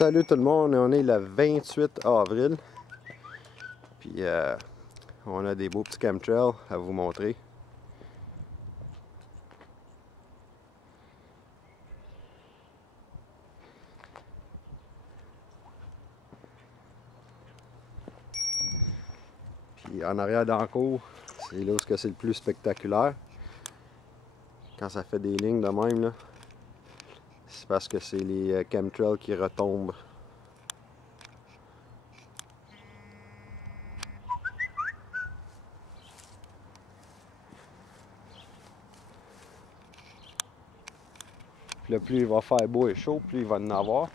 Salut tout le monde, on est le 28 avril. Puis on a des beaux petits chemtrails à vous montrer. Puis en arrière dans la cour, c'est là où c'est le plus spectaculaire. Quand ça fait des lignes de même, là, c'est parce que c'est les chemtrails qui retombent. Puis là, plus il va faire beau et chaud, plus il va en avoir.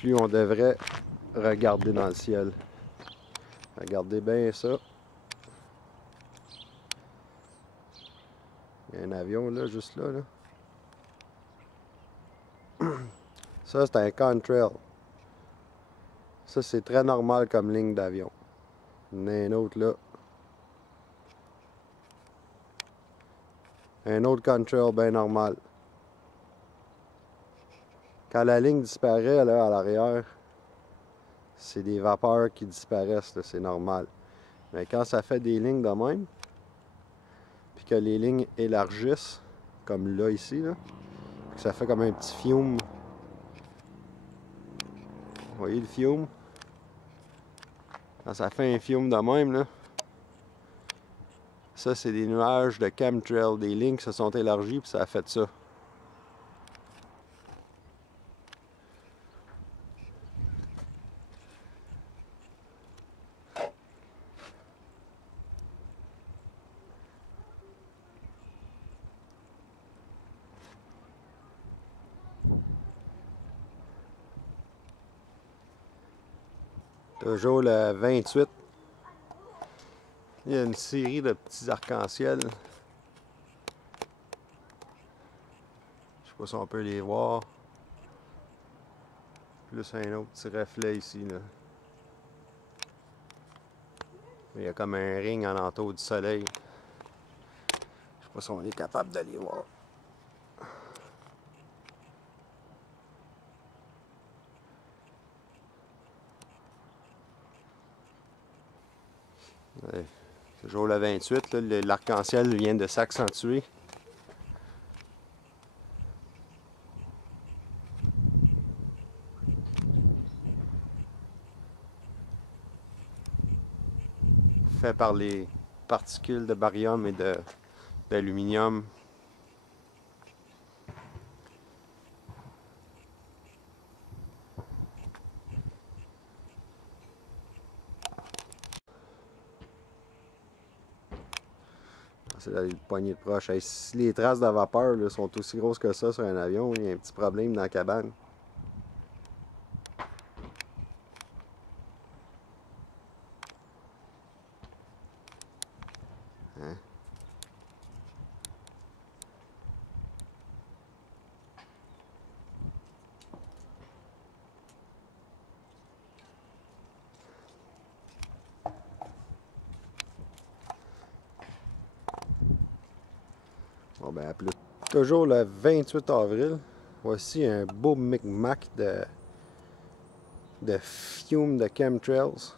Plus on devrait regarder dans le ciel. Regardez bien ça. Il y a un avion là, juste là. Ça, c'est un contrail. Ça, c'est très normal comme ligne d'avion. Il y en a un autre là. Un autre contrail bien normal. Quand la ligne disparaît là, à l'arrière, c'est des vapeurs qui disparaissent, c'est normal. Mais quand ça fait des lignes de même, puis que les lignes élargissent, comme là ici, là, que ça fait comme un petit fiume. Vous voyez le fiume? Quand ça fait un fiume de même, là, ça c'est des nuages de chemtrail, des lignes qui se sont élargies, puis ça a fait ça. Toujours le 28. Il y a une série de petits arcs-en-ciel. Je sais pas si on peut les voir. Plus un autre petit reflet ici, là. Il y a comme un ring en entour du soleil. Je sais pas si on est capable de les voir. Ouais. Toujours le 28, l'arc-en-ciel vient de s'accentuer. Fait par les particules de barium et d'aluminium. C'est la poignée de proche. Hey, si les traces de vapeur là, sont aussi grosses que ça sur un avion, il y a un petit problème dans la cabane. Hein? Bon ben à plus. Toujours le 28 avril, voici un beau micmac de fume de chemtrails.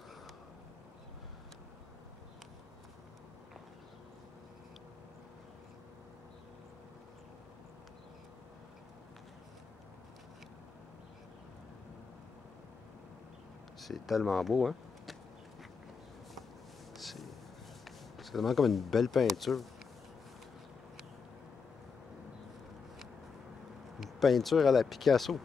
C'est tellement beau, hein? C'est vraiment comme une belle peinture. Une peinture à la Picasso.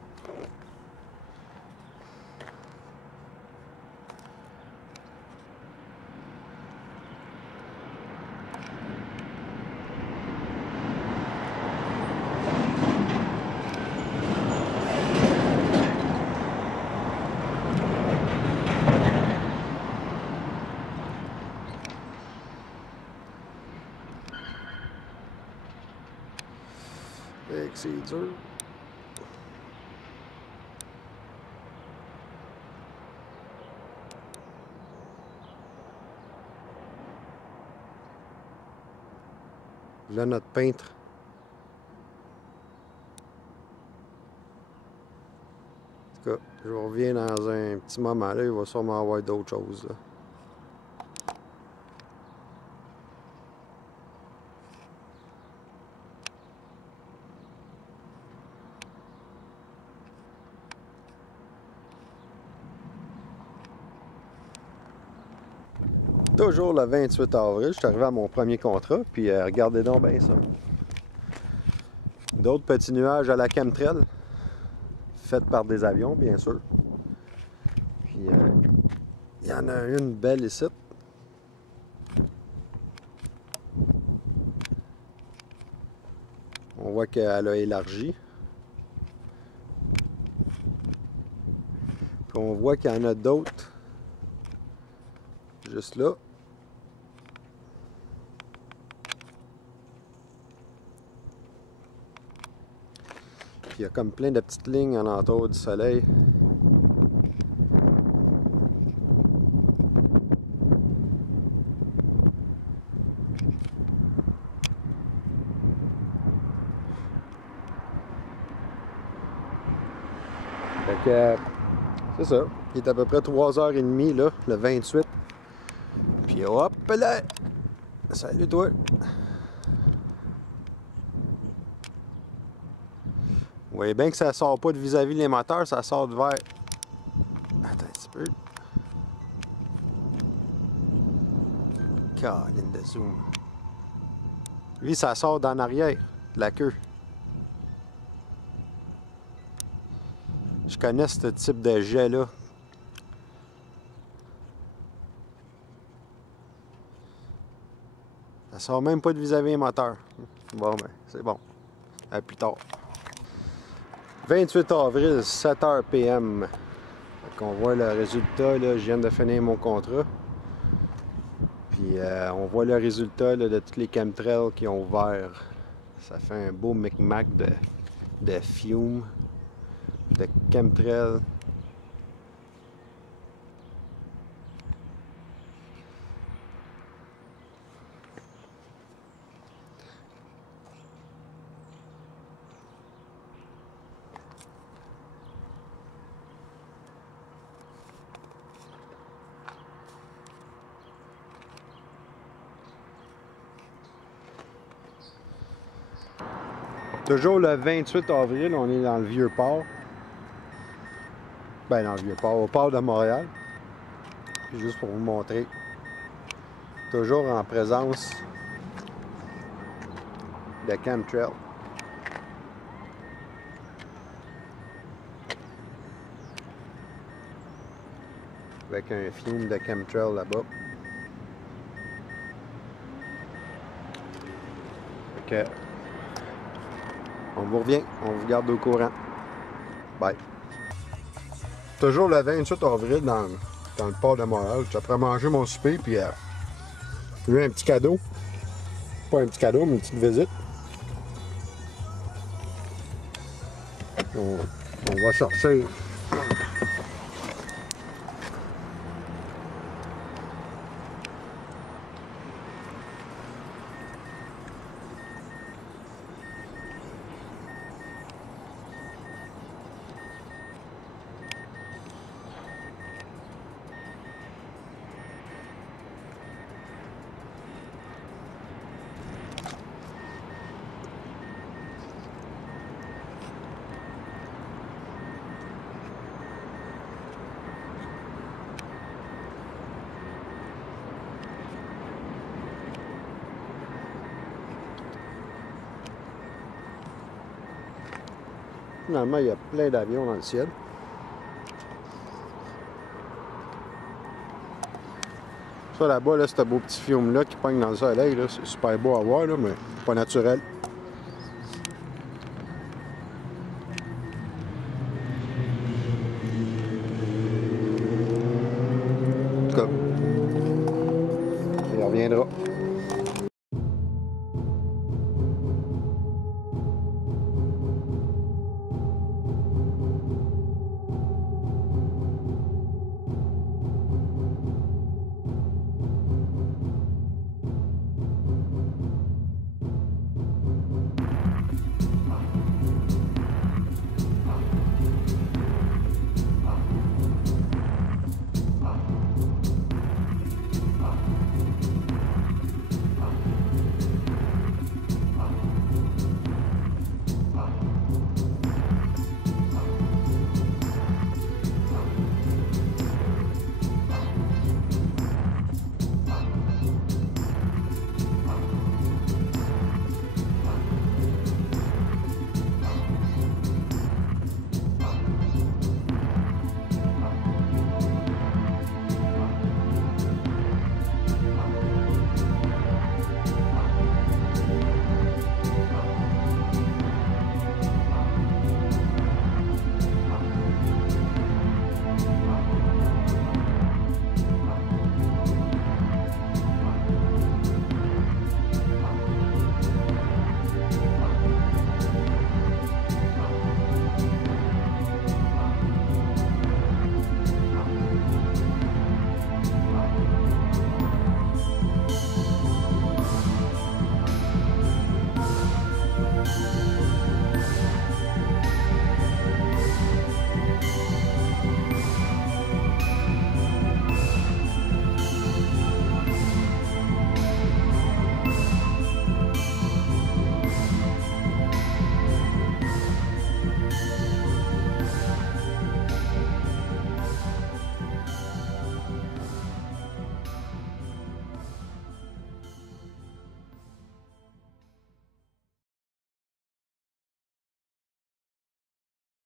Et que c'est dur. Là, notre peintre. tout cas, je reviens dans un petit moment. Là, il va sûrement avoir d'autres choses. Là. Toujours le 28 avril, je suis arrivé à mon premier contrat, puis regardez donc bien ça. D'autres petits nuages à la chemtrail, faits par des avions, bien sûr. Puis il y en a une belle ici. On voit qu'elle a élargi. Puis on voit qu'il y en a d'autres juste là. Puis il y a comme plein de petites lignes en entour du soleil. Fait que c'est ça. Il est à peu près 3h30 là, le 28. Puis hop là! Salut toi! Vous voyez bien que ça sort pas de vis-à-vis les moteurs, ça sort de vers. Attends un petit peu. Caline de zoom. Lui, ça sort d'en arrière, de la queue. Je connais ce type de jet-là. Ça sort même pas de vis-à-vis les moteurs. Bon, ben, c'est bon. À plus tard. 28 avril, 7h PM. On voit le résultat, là, je viens de finir mon contrat. Puis on voit le résultat là, de tous les chemtrails qui ont ouvert. Ça fait un beau micmac de fumes, de chemtrails. Toujours le 28 avril, on est dans le Vieux-Port. Ben, dans le Vieux-Port, au port de Montréal. Puis juste pour vous montrer. Toujours en présence de chemtrail. Avec un fume de chemtrail là-bas. Ok. On vous revient, on vous garde au courant. Bye. Toujours le 28 avril dans le port de Montréal. J'ai après mangé mon souper, puis j'ai eu un petit cadeau. Pas un petit cadeau, mais une petite visite. On va sortir. Finalement, il y a plein d'avions dans le ciel. Ça là-bas, là, ce beau petit fiume-là qui pogne dans le soleil, c'est super beau à voir, là, mais pas naturel. En tout cas, il reviendra.